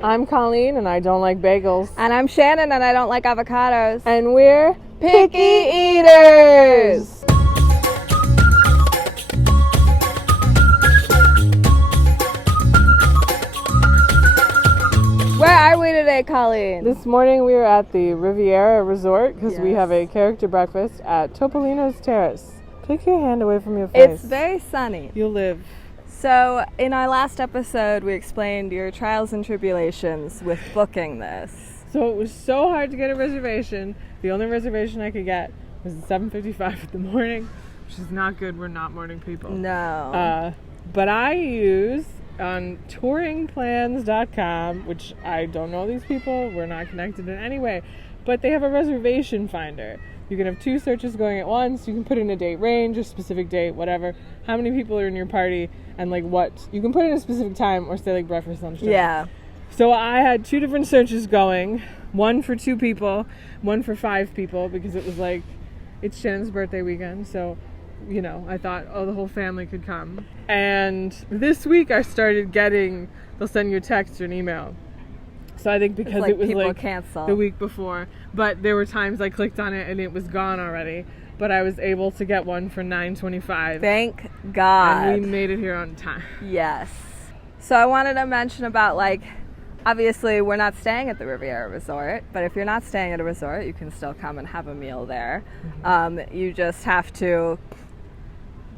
I'm Colleen and I don't like bagels. And I'm Shannon and I don't like avocados. And we're Picky Eaters! Where are we today, Colleen? This morning we were at the Riviera Resort because we Yes. have a character breakfast at Topolino's Terrace. Take your hand away from your face. It's very sunny. You'll live. So, in our last episode, we explained your trials and tribulations with booking this. So it was so hard to get a reservation. The only reservation I could get was at 7:55 in the morning, which is not good. We're not morning people. No. But I use on touringplans.com, which I don't know these people. We're not connected in any way. But they have a reservation finder. You can have two searches going at once. You can put in a date range, a specific date, whatever. How many people are in your party and like what. You can put in a specific time or say like breakfast, lunch, dinner. Yeah. So I had two different searches going. One for 2 people, one for 5 people because it was like, it's Shannon's birthday weekend. So, you know, I thought, oh, the whole family could come. And this week I started getting, they'll send you a text or an email. So I think because like it was people like cancel. the week before, but there were times I clicked on it and it was gone already. But I was able to get one for $9.25. Thank God. And we made it here on time. Yes. So I wanted to mention about like, obviously we're not staying at the Riviera Resort, but if you're not staying at a resort, you can still come and have a meal there. You just have to,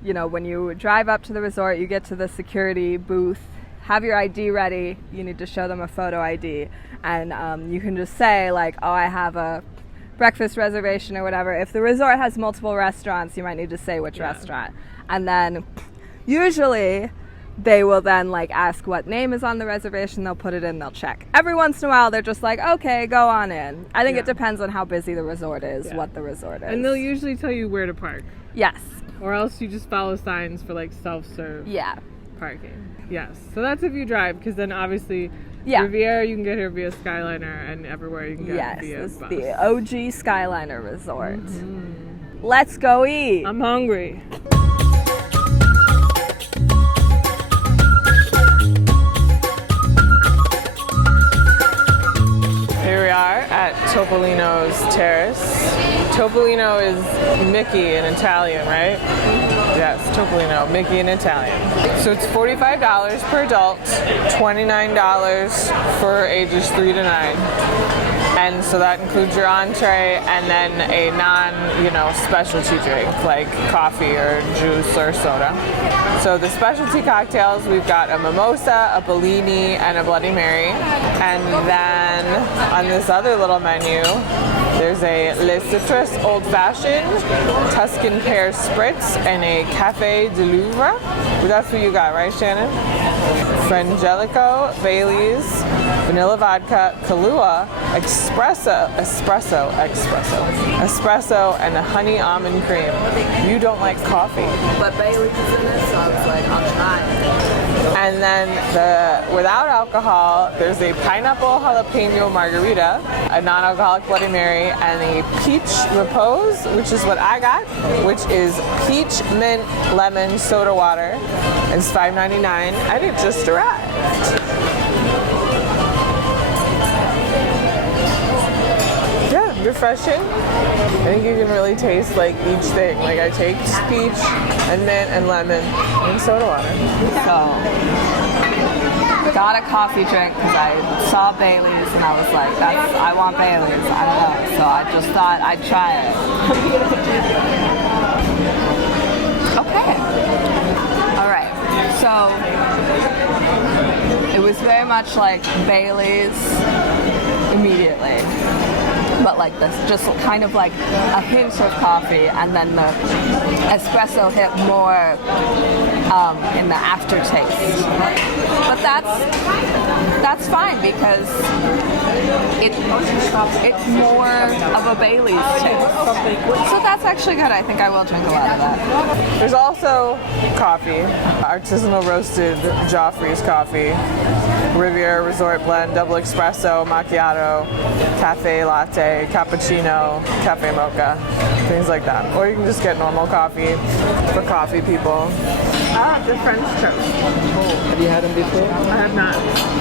you know, when you drive up to the resort, you get to the security booth, have your ID ready. You need to show them a photo ID. And you can just say like, oh, I have a breakfast reservation or whatever. If the resort has multiple restaurants, you might need to say which restaurant. And then usually they will then like ask what name is on the reservation. They'll put it in, they'll check. Every once in a while, they're just like, okay, go on in. I think it depends on how busy the resort is, what the resort is. And they'll usually tell you where to park. Yes. Or else you just follow signs for like self-serve parking. Yes. So that's if you drive, because then obviously Riviera you can get here via Skyliner, and everywhere you can get via it's bus. the OG Skyliner Resort. Let's go eat. I'm hungry. Here we are at Topolino's Terrace. Topolino is Mickey in Italian, right? Yes, Topolino, Mickey in Italian. So it's $45 per adult, $29 for ages 3 to 9. And so that includes your entree and then a specialty drink like coffee or juice or soda. So the specialty cocktails, we've got a mimosa, a Bellini, and a Bloody Mary. And then on this other little menu, there's a Le Citrus Old Fashioned, Tuscan Pear Spritz, and a Café de Louvre. That's what you got, right, Shannon? Frangelico, Bailey's, vanilla vodka, Kahlua, espresso, and a honey almond cream. You don't like coffee. But Bailey's is in it, so I was like, I'll try it. And then without alcohol, there's a pineapple jalapeno margarita, a non-alcoholic Bloody Mary, and a peach repose, which is what I got, which is peach mint lemon soda water. It's $5.99, and it just arrived. Yeah, refreshing. I think you can really taste like each thing. Like I take peach and mint and lemon and soda water. So, got a coffee drink because I saw Bailey's and I was like, I want Bailey's. I don't know. So I just thought I'd try it. Okay. All right. So, it was very much like Bailey's immediately. But like this, just kind of like a hint of coffee, and then the espresso hit more in the aftertaste. But that's fine because it's more of a Bailey's taste. So that's actually good. I think I will drink a lot of that. There's also coffee, artisanal roasted Joffrey's coffee, Riviera Resort blend, double espresso, macchiato, cafe latte, cappuccino, cafe mocha, things like that. Or you can just get normal coffee for coffee people. I have the French toast. Have you had them before? I have not.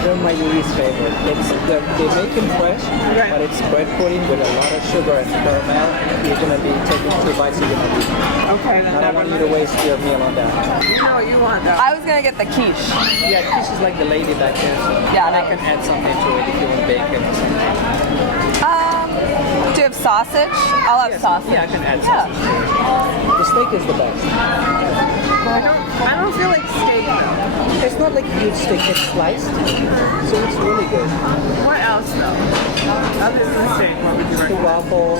They're my least favorite. They make them fresh, Right. but it's bread pudding with a lot of sugar and caramel. You're going to be taking 2 bites, you're going to be. Okay, then I don't want you to waste your meal on that. You know what you want though. I was gonna get the quiche. Yeah, this is like the lady back there. So Yeah, I can add something to it if you want bacon or something. Do you have sausage? I'll have sausage. Yeah, I can add Yeah. sausage to it. The steak is the best. I don't feel like steak though. It's not like huge steak, it's sliced, so it's really good. What else though? Other than steak, what would you The recommend? waffle.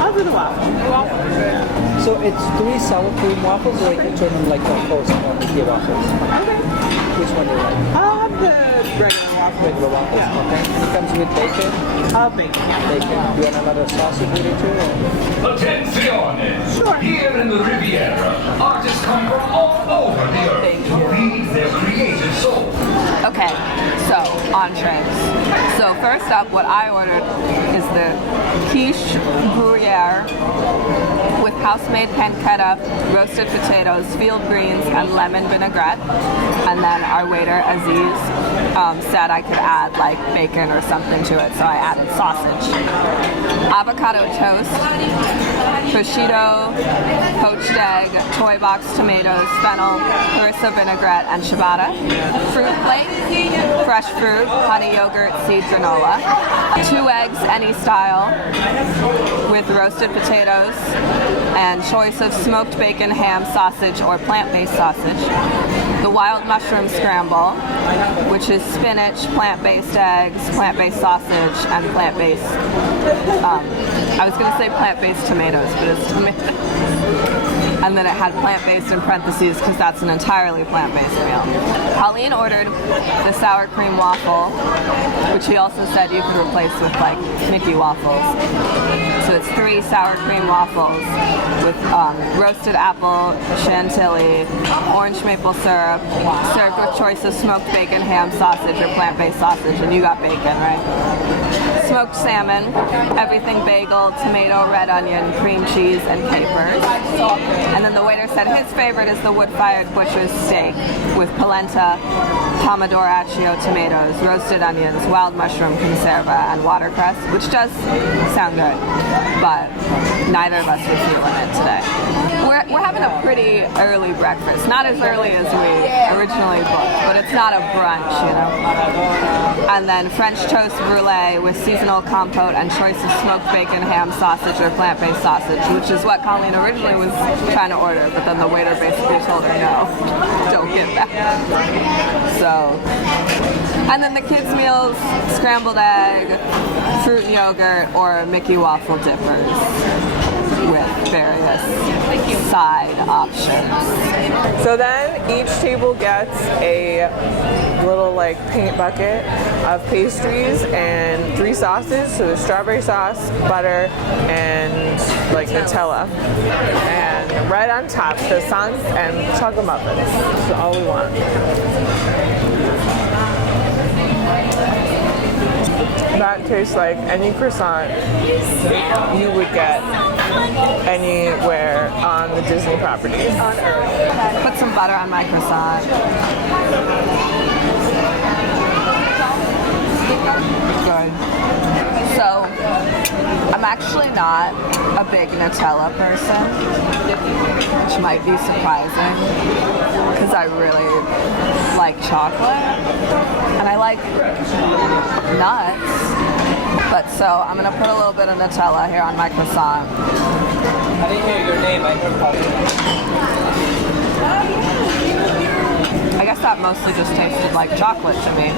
I'll do the waffle. The waffle is good. So it's 3 sour cream waffles, or you can turn them like a post or Mickey waffles. Okay. Which one do you like? I'll have the regular waffle. Regular waffles, Yeah. okay. And it comes with bacon. I'll make it. Bacon. Do you want another sausage with it too? Or? Attenzione! Sure. Here in the Riviera, artists come from all over the earth to feed their creative soul. Okay, so entrees. So first up, what I ordered is the quiche Gruyere with house-made pancetta, roasted potatoes, field greens, and lemon vinaigrette. And then our waiter Aziz said I could add like bacon or something to it, so I added sausage. Avocado toast, prosciutto, poached egg, toy box tomatoes, fennel, harissa vinaigrette, and ciabatta. Fruit plate, fresh fruit, honey yogurt, seed granola. 2 eggs, any style, with roasted potatoes, and choice of smoked bacon, ham, sausage, or plant-based sausage. The wild mushroom scramble, which is spinach, plant-based eggs, plant-based sausage, and plant-based, I was going to say plant-based tomatoes, but it's tomatoes. And then it had plant-based in parentheses because that's an entirely plant-based meal. Colleen ordered the sour cream waffle, which he also said you could replace with like Mickey waffles. So it's 3 sour cream waffles with roasted apple, chantilly, orange maple syrup, served with choice of smoked bacon, ham, sausage, or plant-based sausage, and you got bacon, right? Smoked salmon, everything bagel, tomato, red onion, cream cheese, and capers. And then the waiter said his favorite is the wood-fired butcher's steak with polenta, pomodoro accio tomatoes, roasted onions, wild mushroom conserva, and watercress, which does sound good, but neither of us were feeling it today. We're having a pretty early breakfast. Not as early as we originally booked, but it's not a brunch, you know. And then French toast brulee with seasonal compote and choice of smoked bacon, ham, sausage, or plant-based sausage, which is what Colleen originally was trying to order, but then the waiter basically told her no, don't get that. So, and then the kids' meals, scrambled egg, fruit and yogurt, or Mickey waffle dippers with various side options. So then each table gets a little like paint bucket of pastries and 3 sauces. So there's strawberry sauce, butter, and like Nutella. And right on top, croissants and chocolate muffins. That's all we want. That tastes like any croissant you would get anywhere on the Disney properties on Earth. Put some butter on my croissant. Good. So, I'm actually not a big Nutella person, which might be surprising, because I really like chocolate, and I like nuts. But so, I'm going to put a little bit of Nutella here on my croissant. I didn't hear your name. I heard I guess that mostly just tasted like chocolate to me.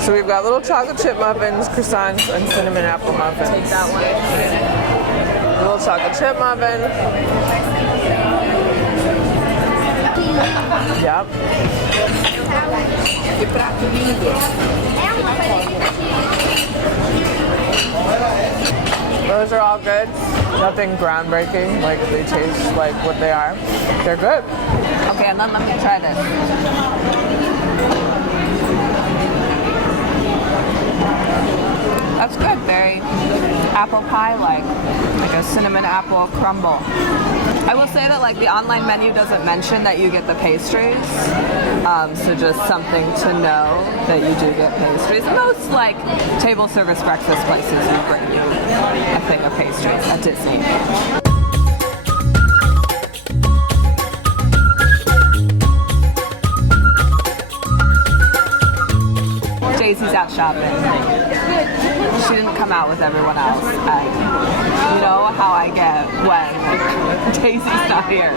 So we've got little chocolate chip muffins, croissants, and cinnamon apple muffins. Take that one. A little chocolate chip muffin. Yep. Those are all good. Nothing groundbreaking. Like they taste like what they are. They're good. Okay, and then let me try this. That's good. Very apple pie like. I a cinnamon apple crumble. I will say that like the online menu doesn't mention that you get the pastries, so just something to know that you do get pastries. Most like table service breakfast places will bring you a thing of pastries at Disney. Daisy's out shopping. She didn't come out with everyone else. You know how I get when Daisy's not here.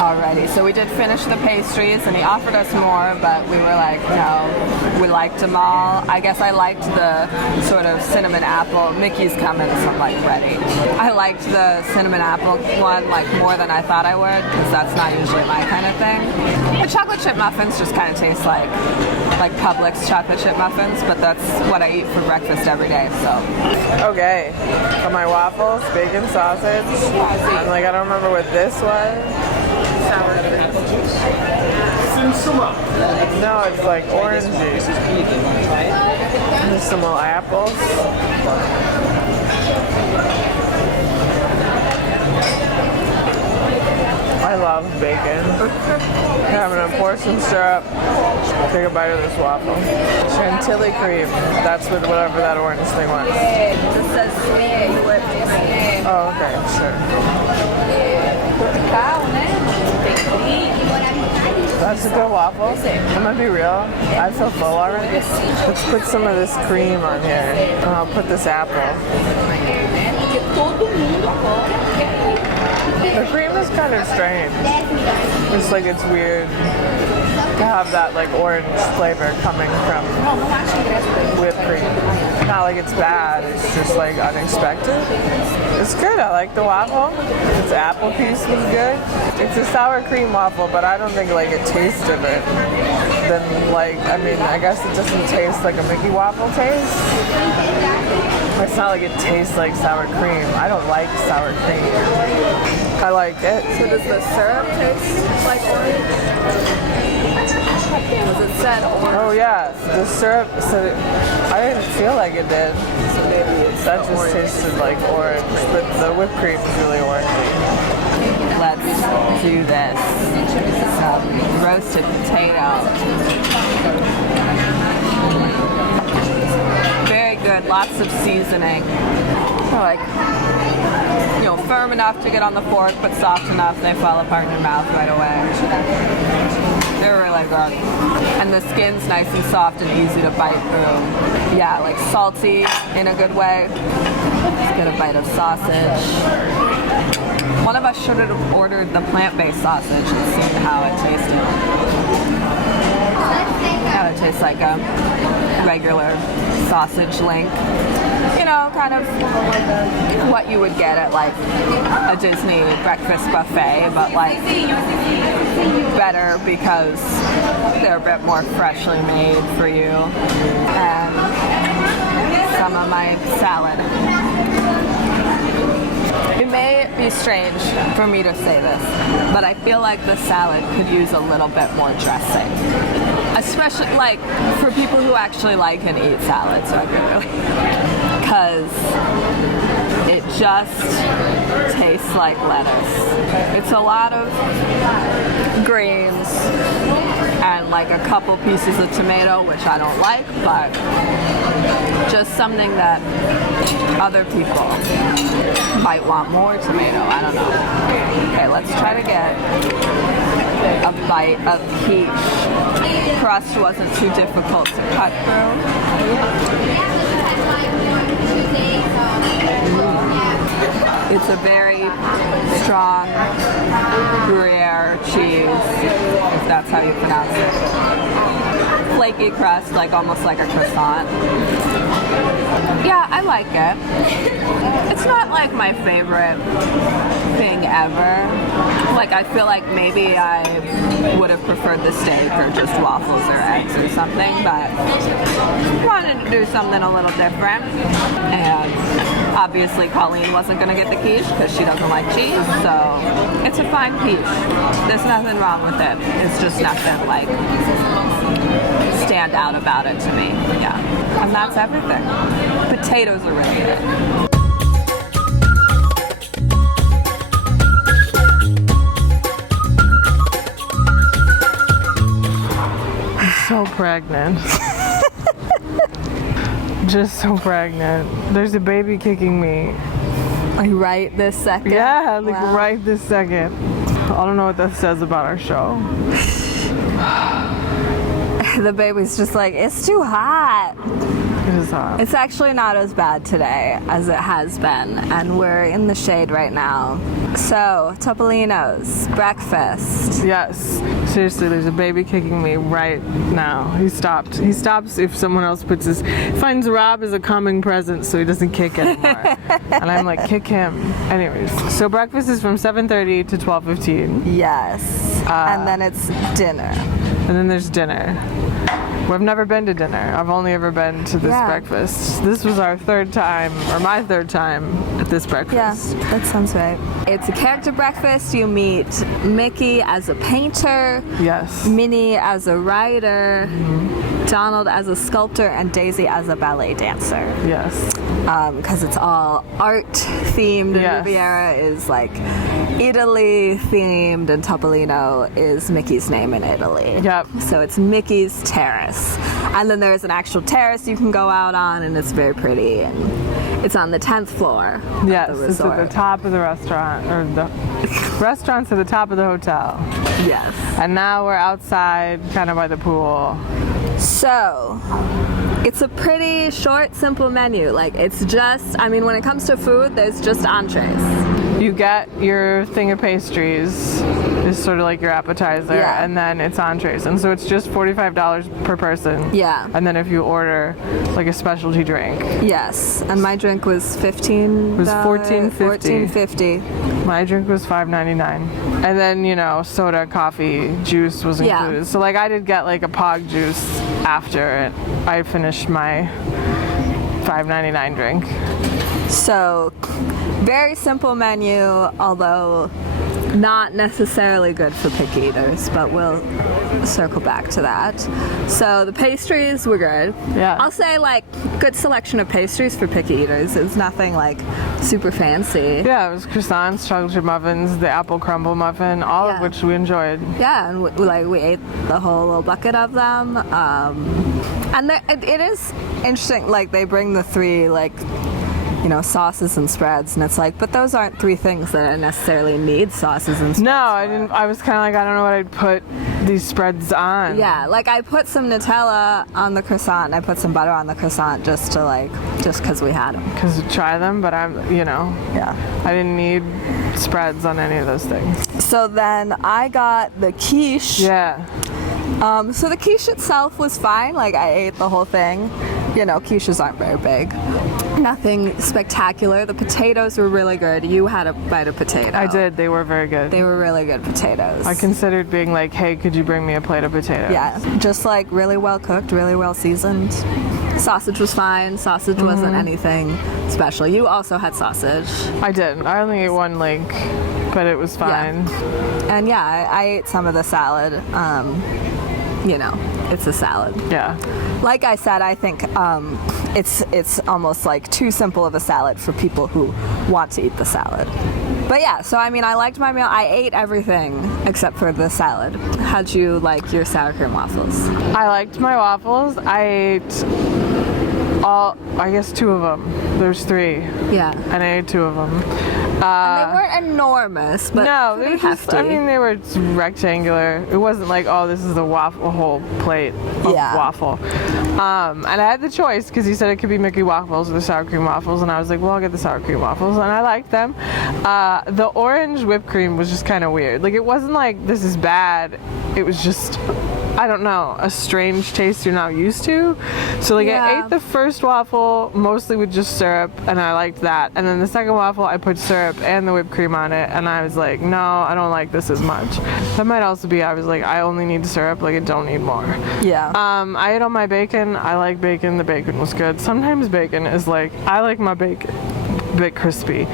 Alrighty, so we did finish the pastries and he offered us more, but we were like, no, we liked them all. I guess I liked the sort of cinnamon apple. Mickey's coming, so I'm like ready. I liked the cinnamon apple one like more than I thought I would, because that's not usually my kind of thing. The chocolate chip muffins just kind of taste like Publix chocolate chip muffins, but that's what I eat for breakfast every day, so. Okay, got my waffles, bacon sausage. I'm like, I don't remember what this was. Sour cream. No, it's like orangey. There's some little apples. I love bacon. I'm gonna pour some syrup, take a bite of this waffle. Chantilly cream. That's with whatever that orange thing was. This says sweet whipped cream. Oh, okay, sure. That's a good waffle. I'm gonna be real. I feel full already. Let's put some of this cream on here. And I'll put this apple. The cream is kind of strange. It's like it's weird to have that like orange flavor coming from whipped cream. Not like it's bad, it's just like unexpected. It's good, I like the waffle. This apple piece was good. It's a sour cream waffle, but I don't think like it tastes different than like, I mean, I guess it doesn't taste like a Mickey waffle taste. It's not like it tastes like sour cream. I don't like sour cream. I like it. So does the syrup taste like orange? Was it said orange? Oh yeah, the syrup said I didn't feel like it did. So maybe it's That just orange. tasted like orange, but the whipped cream is really orangey. Let's do this. Some roasted potato. Very good, lots of seasoning. Like, you know, firm enough to get on the fork, but soft enough they fall apart in your mouth right away. They're really good. And the skin's nice and soft and easy to bite through. Yeah, like salty in a good way. Let's get a bite of sausage. One of us should have ordered the plant-based sausage and seen how it tasted. Yeah, it tastes like a regular sausage link. You know, kind of what you would get at like a Disney breakfast buffet, but like better because they're a bit more freshly made for you. And some of my salad. It may be strange for me to say this, but I feel like the salad could use a little bit more dressing. Especially like for people who actually like and eat salads regularly. Because it just tastes like lettuce. It's a lot of greens and like a couple pieces of tomato, which I don't like, but just something that other people might want more tomato. I don't know. Okay, let's try to get a bite of peach. Crust wasn't too difficult to cut through. It's a very strong Gruyere cheese, if that's how you pronounce it. Flaky crust, like almost like a croissant. Yeah, I like it. It's not like my favorite thing ever. Like I feel like maybe I would have preferred the steak or just waffles or eggs or something, but wanted to do something a little different. And obviously Colleen wasn't going to get the quiche because she doesn't like cheese, so it's a fine quiche. There's nothing wrong with it. It's just nothing like stand out about it to me. Yeah. And that's everything. Potatoes are really good. so pregnant. Just so pregnant. There's a baby kicking me. Like right this second? Yeah, like Wow. right this second. I don't know what that says about our show. The baby's just like, it's too hot. It is hot. It's actually not as bad today as it has been, and we're in the shade right now. So, Topolino's breakfast. Yes. Seriously, there's a baby kicking me right now. He stopped. He stops if someone else finds Rob as a coming present so he doesn't kick anymore. And I'm like, kick him. Anyways, so breakfast is from 7:30 to 12:15. Yes. And then it's dinner. And then there's dinner. Well, I've never been to dinner. I've only ever been to this breakfast. This was our third time, or my third time at this breakfast. Yeah, that sounds right. It's a character breakfast. You meet Mickey as a painter, Yes. Minnie as a writer, Donald as a sculptor, and Daisy as a ballet dancer. Yes. Because it's all art themed. Yes. Riviera is like Italy themed, and Topolino is Mickey's name in Italy. Yep. So it's Mickey's Terrace. And then there's an actual terrace you can go out on, and it's very pretty. And it's on the 10th floor Yes, of the it's resort. at the top of the restaurant, or the restaurant's at the top of the hotel. Yes. And now we're outside, kind of by the pool. So, it's a pretty short, simple menu. Like, it's just, I mean, when it comes to food, there's just entrees. You get your thing of pastries, is sort of like your appetizer, Yeah. and then it's entrees. And so it's just $45 per person. Yeah. And then if you order like a specialty drink, Yes. And my drink was $15. It was $14.50. $14.50. my drink was $5.99. And then, you know, soda, coffee, juice was Yeah. included. So like I did get like a Pog juice after I finished my $5.99 drink. So, very simple menu, although not necessarily good for picky eaters, but we'll circle back to that. So the pastries were good. Yeah. I'll say like good selection of pastries for picky eaters. It's nothing like super fancy. Yeah, it was croissants, chocolate chip muffins, the apple crumble muffin, all of Yeah. which we enjoyed. Yeah, and we ate the whole little bucket of them. And it is interesting, like they bring the three like, you know, sauces and spreads, and it's like, but those aren't three things that I necessarily need sauces and spreads. No, I didn't. I was kind of like, I don't know what I'd put these spreads on. Yeah, like I put some Nutella on the croissant, and I put some butter on the croissant just because we had them. Because to try them, but Yeah. I didn't need spreads on any of those things. So then I got the quiche. Yeah. So the quiche itself was fine. Like I ate the whole thing. You know, quiches aren't very big. Nothing spectacular. The potatoes were really good. You had a bite of potato. I did. They were very good. They were really good potatoes. I considered being like, hey, could you bring me a plate of potatoes? Yeah, just like really well cooked, really well seasoned. Sausage was fine. Sausage wasn't anything special. You also had sausage. I did. I only ate one link, but it was fine. And yeah, I ate some of the salad. You know, it's a salad. Yeah. Like I said, I think it's almost like too simple of a salad for people who want to eat the salad. But yeah, so I mean, I liked my meal. I ate everything except for the salad. How'd you like your sour cream waffles? I liked my waffles. I ate I guess 2 of them. There's 3. Yeah. And I ate 2 of them. And they weren't enormous, but No, they pretty were just, hefty. I mean, they were just rectangular. It wasn't like, oh, this is a whole plate of Yeah. waffle. And I had the choice because he said it could be Mickey waffles or the sour cream waffles, and I was like, well, I'll get the sour cream waffles, and I liked them. The orange whipped cream was just kind of weird. Like, it wasn't like, this is bad. It was just, I don't know, a strange taste you're not used to. So like I Yeah. ate the first waffle mostly with just syrup, and I liked that. And then the second waffle, I put syrup and the whipped cream on it, and I was like, no, I don't like this as much. That might also be, I was like, I only need syrup, like I don't need more. Yeah. I ate all my bacon. I like bacon. The bacon was good. Sometimes bacon is like, I like my bacon a bit crispy,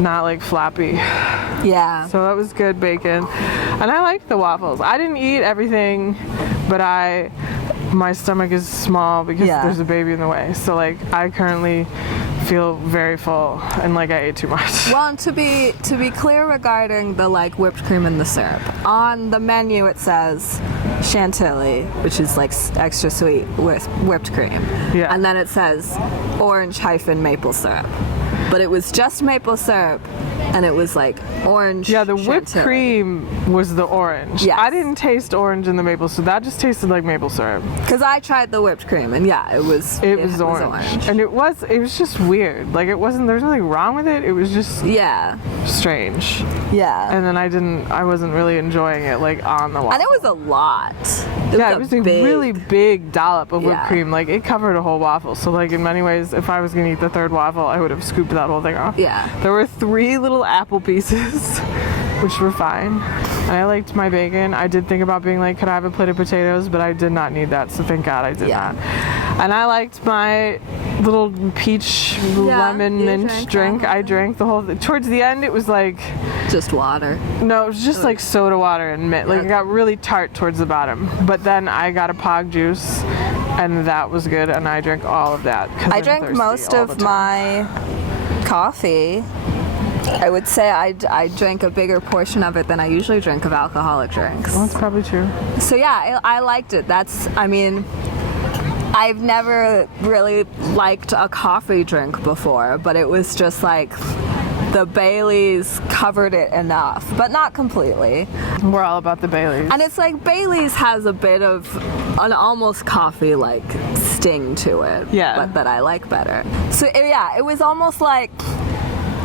not like flappy. Yeah. So that was good bacon. And I liked the waffles. I didn't eat everything, but my stomach is small because Yeah. there's a baby in the way. So like I currently feel very full and like I ate too much. Well, and to be clear regarding the like whipped cream and the syrup, on the menu it says chantilly, which is like extra sweet with whipped cream. Yeah. And then it says orange-maple syrup. But it was just maple syrup, and it was like orange. Yeah, the whipped chantilly. cream was the orange. Yes. I didn't taste orange in the maple syrup. That just tasted like maple syrup. Because I tried the whipped cream, and yeah, it was orange. And it was just weird. Like it wasn't, there's nothing wrong with it. It was just Yeah. strange. Yeah. And then I wasn't really enjoying it like on the waffle. And it was a lot. It was a really big dollop of whipped Yeah. cream. Like it covered a whole waffle. So like in many ways, if I was gonna eat the third waffle, I would have scooped that whole thing off. Yeah. There were 3 little apple pieces, which were fine. And I liked my bacon. I did think about being like, could I have a plate of potatoes? But I did not need that. So thank God I did not. And I liked my little peach lemon mint drink. I drank the whole thing. Towards the end, it was like just water. No, it was just like soda water and mint. Like it got really tart towards the bottom. But then I got a pog juice, and that was good. And I drank all of that. I drank most of my coffee. I would say I drank a bigger portion of it than I usually drink of alcoholic drinks. Well, that's probably true. So yeah, I liked it. I've never really liked a coffee drink before, but it was just like the Baileys covered it enough, but not completely. We're all about the Baileys. And it's like Baileys has a bit of an almost coffee-like sting to it, but that I like better. So yeah, it was almost like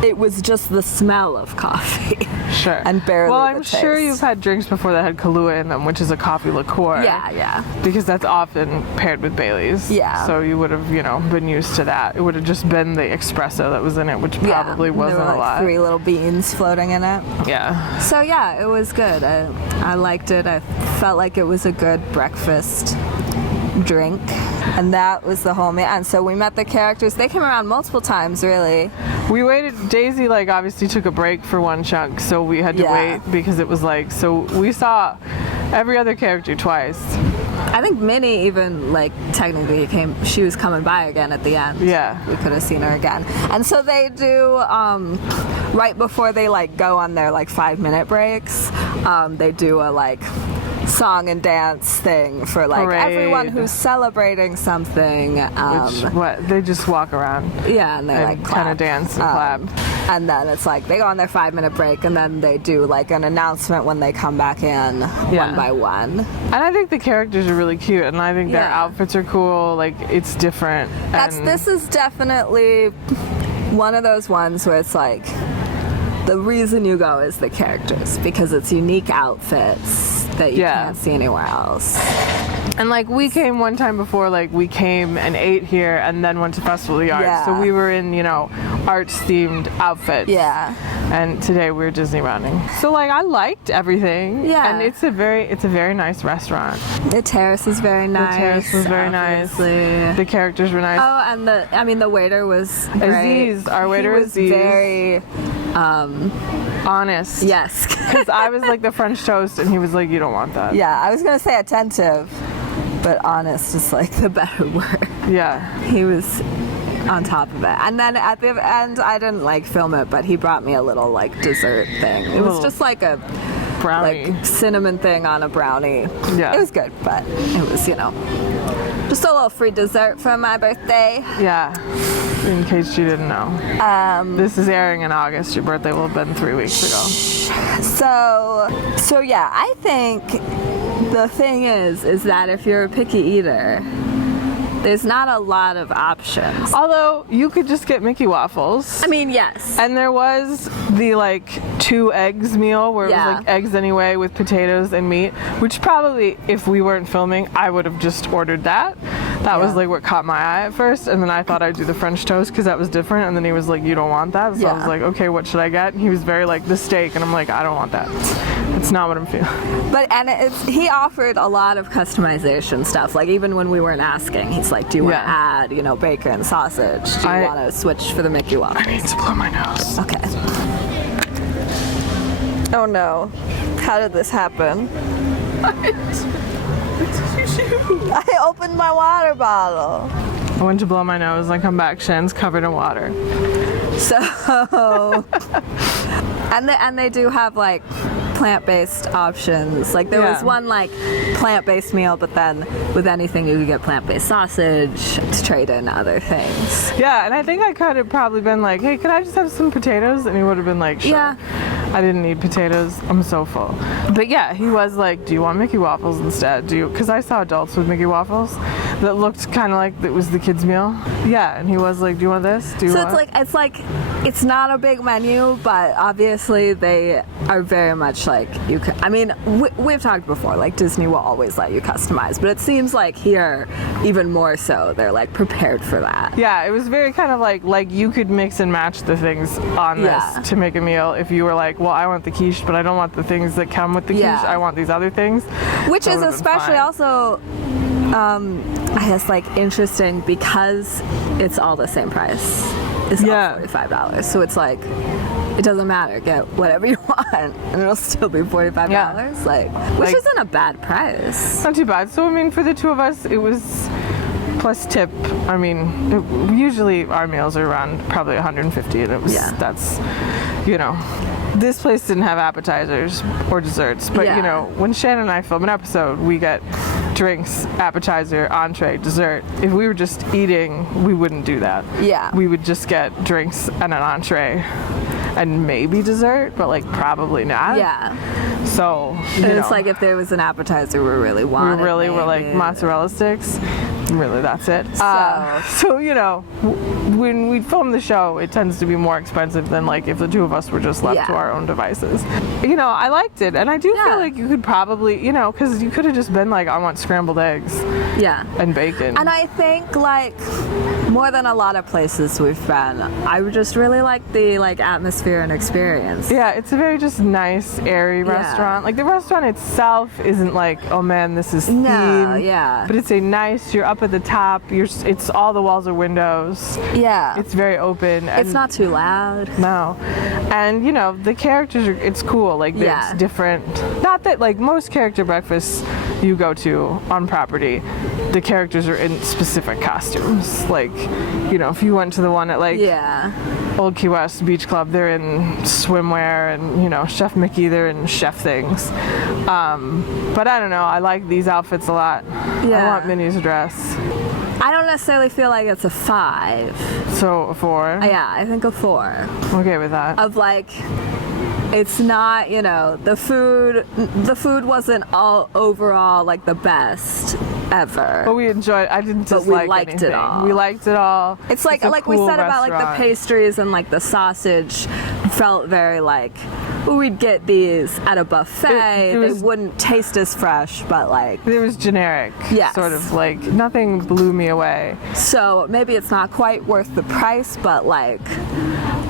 it was just the smell of coffee. Sure. And barely Well, the I'm taste. sure you've had drinks before that had Kahlua in them, which is a coffee liqueur. Yeah. Because that's often paired with Baileys. Yeah. So you would have, been used to that. It would have just been the espresso that was in it, which probably wasn't there were a lot. 3 little beans floating in it. Yeah. So yeah, it was good. I liked it. I felt like it was a good breakfast drink. And that was the whole meal. And so we met the characters. They came around multiple times, really. We waited. Daisy, obviously took a break for one chunk, so we had to wait because it was so we saw every other character twice. I think Minnie even, technically she was coming by again at the end. Yeah. We could have seen her again. And so they do, right before they, go on their, 5-minute breaks, they do a, song and dance thing for Parade. everyone who's celebrating something. They just walk around. Yeah, and they kind of dance and clap. And then it's they go on their 5-minute break, and then they do an announcement when they come back in one by one. And I think the characters are really cute, and I think their outfits are cool. It's different. This is definitely one of those ones where it's the reason you go is the characters, because it's unique outfits that you can't see anywhere else. And we came one time before, we came and ate here and then went to Festival of the Arts. Yeah. So we were in, arts themed outfits. Yeah. And today we were Disneybounding. So I liked everything. Yeah. And it's a very nice restaurant. The Terrace is very nice. The Terrace was very nice. The characters were nice. Oh, and the waiter was great. Aziz, our waiter he was Aziz. very honest. Yes. Because I was the French toast and he was you don't want that. Yeah, I was gonna say attentive, but honest is the better word. Yeah. He was on top of it. And then at the end, I didn't film it, but he brought me a little dessert thing. It was just a brownie. Cinnamon thing on a brownie. Yeah. It was good, but it was, just a little free dessert for my birthday. Yeah. In case you didn't know. This is airing in August. Your birthday will have been 3 weeks ago. So yeah, I think the thing is that if you're a picky eater, there's not a lot of options. Although you could just get Mickey waffles. I mean, yes. And there was the 2 eggs meal where it was eggs anyway with potatoes and meat, which probably if we weren't filming, I would have just ordered that. That was what caught my eye at first, and then I thought I'd do the French toast because that was different, and then he was you don't want that? So I was okay, what should I get? And he was very the steak, and I'm I don't want that. It's not what I'm feeling. But he offered a lot of customization stuff. Even when we weren't asking, he's do you want to add, bacon, sausage? Do you want to switch for the Mickey waffles? I need to blow my nose. Okay. Oh no. How did this happen? I opened my water bottle. I went to blow my nose, I come back, Shen's covered in water. So, and they do have plant-based options. Like there was one like plant-based meal, but then with anything you could get plant-based sausage to trade in other things. Yeah, and I think I could have probably been like, hey, can I just have some potatoes? And he would have been like, sure. Yeah. I didn't need potatoes. I'm so full. But yeah, he was like, do you want Mickey waffles instead? Because I saw adults with Mickey waffles that looked kind of like it was the kids' meal. Yeah, and he was like, do you want this? Do you want? It's not a big menu, but obviously they are very much like you can. I mean, we've talked before. Like Disney will always let you customize, but it seems like here, even more so, they're like prepared for that. Yeah, it was very kind of like you could mix and match the things on this to make a meal. If you were like, well, I want the quiche, but I don't want the things that come with the quiche. I want these other things. Which is especially also, I guess, like interesting because it's all the same price. It's all $45. So it's like, it doesn't matter. Get whatever you want, and it'll still be $45. Yeah. Which isn't a bad price. Not too bad. So I mean, for the two of us, it was plus tip. I mean, usually our meals are around probably 150, and it was that's, you know. This place didn't have appetizers or desserts, but you know, when Shannon and I film an episode, we get drinks, appetizer, entree, dessert. If we were just eating, we wouldn't do that. Yeah. We would just get drinks and an entree and maybe dessert, but like probably not. Yeah. So, and it's like if there was an appetizer we really wanted. We were like mozzarella sticks. Really, that's it. So you know, when we film the show, it tends to be more expensive than like if the two of us were just left to our own devices. You know, I liked it, and I do feel like you could probably, you know, because you could have just been like, I want scrambled eggs. Yeah. And bacon. And I think like more than a lot of places we've been, I would just really like the like atmosphere and experience. Yeah, it's a very just nice, airy restaurant. Like the restaurant itself isn't like, oh man, this is themed. But it's a nice. You're up at the top. It's all the walls are windows. Yeah. It's very open. And it's not too loud. No. And you know, the characters are, it's cool. Like it's different. Not that like most character breakfasts you go to on property, the characters are in specific costumes. Like, you know, if you went to the one at like Old Key West Beach Club, they're in swimwear, and you know, Chef Mickey, they're in chef things. But I don't know, I like these outfits a lot. I want Minnie's dress. I don't necessarily feel like it's a 5. So a 4? Yeah, I think a 4. Okay with that. Of like, it's not, you know, the food wasn't all overall like the best ever. But we enjoyed. I didn't dislike liked anything. it all. We liked it all. It's like a we cool said about restaurant. like the pastries and like the sausage felt very like we'd get these at a buffet. They wouldn't taste as fresh, but like it was generic. Sort of like nothing blew me away. So maybe it's not quite worth the price, but like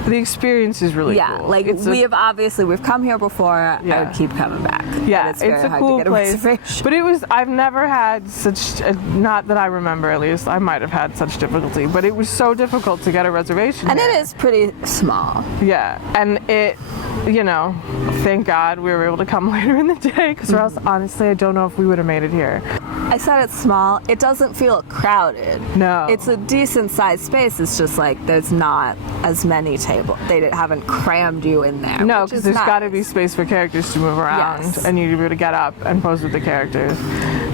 the experience is really cool. Like we've come here before. I would keep coming back. Yeah, it's very a hard cool to get a place. reservation. But I've never had such, not that I remember at least, I might have had such difficulty, but it was so difficult to get a reservation. And it is pretty small. Yeah, and it, you know, thank God we were able to come later in the day, because or else honestly I don't know if we would have made it here. I said it's small. It doesn't feel crowded. No. It's a decent sized space. It's just like there's not as many tables. They haven't crammed you in there. No, because there's got to be space for characters to move around, and you need to be able to get up and pose with the characters,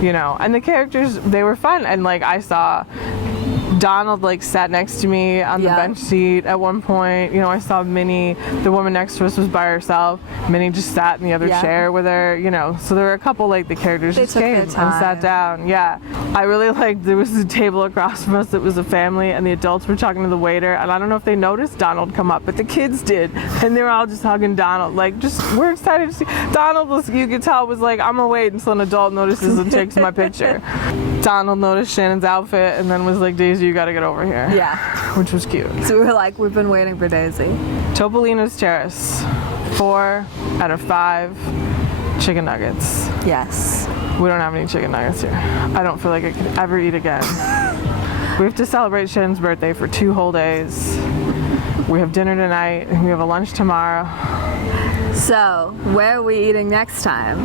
you know. And the characters, they were fun, and like I saw Donald like sat next to me on the bench seat at one point. You know, I saw Minnie, the woman next to us was by herself. Minnie just sat in the other chair with her, you know. So there were a couple like the characters just came and sat down. Yeah. I really liked, there was a table across from us that was a family, and the adults were talking to the waiter, and I don't know if they noticed Donald come up, but the kids did, and they were all just hugging Donald. Like, just, we're excited to see. Donald was, you could tell, was like, I'm gonna wait until an adult notices and takes my picture. Donald noticed Shannon's outfit and then was like, Daisy, you gotta get over here. Yeah. Which was cute. So we were like, we've been waiting for Daisy. Topolino's Terrace. 4 out of 5 chicken nuggets. Yes. We don't have any chicken nuggets here. I don't feel like I could ever eat again. We have to celebrate Shannon's birthday for 2 whole days. We have dinner tonight, and we have a lunch tomorrow. So, where are we eating next time?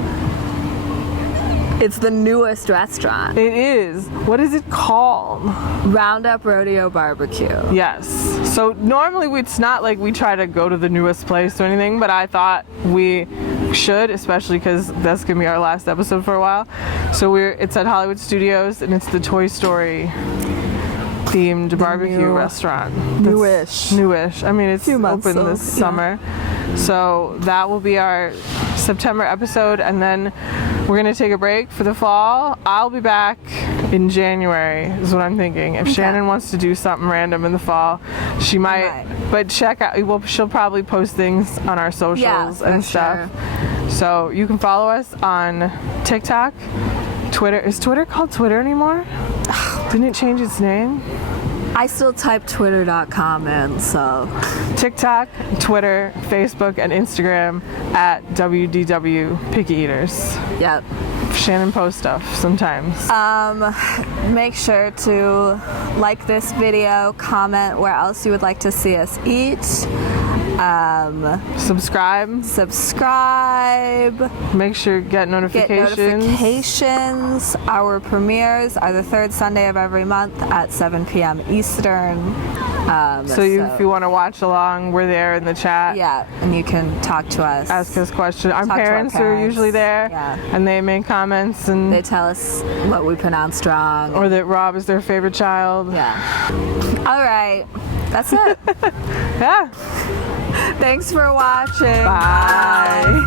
It's the newest restaurant. It is. What is it called? Roundup Rodeo Barbecue. Yes. So normally it's not like we try to go to the newest place or anything, but I thought we should, especially because that's gonna be our last episode for a while. So it's at Hollywood Studios, and it's the Toy Story themed barbecue restaurant. Newish. I mean, it's open this summer. So that will be our September episode, and then we're gonna take a break for the fall. I'll be back in January is what I'm thinking. If Shannon wants to do something random in the fall, she might. But check out, she'll probably post things on our socials and stuff. Sure. So you can follow us on TikTok, Twitter. Is Twitter called Twitter anymore? Didn't it change its name? I still type twitter.com in, so. TikTok, Twitter, Facebook, and Instagram at WDW Picky Eaters. Yep. Shannon posts stuff sometimes. Make sure to like this video, comment where else you would like to see us eat. Subscribe. Make sure you get notifications. Our premieres are the third Sunday of every month at 7 p.m. Eastern. If you want to watch along, we're there in the chat. Yeah, and you can talk to us. Ask us questions. Our parents are usually there, and they make comments and they tell us what we pronounced wrong, or that Rob is their favorite child. Yeah. All right, that's it. Yeah. Thanks for watching. Bye.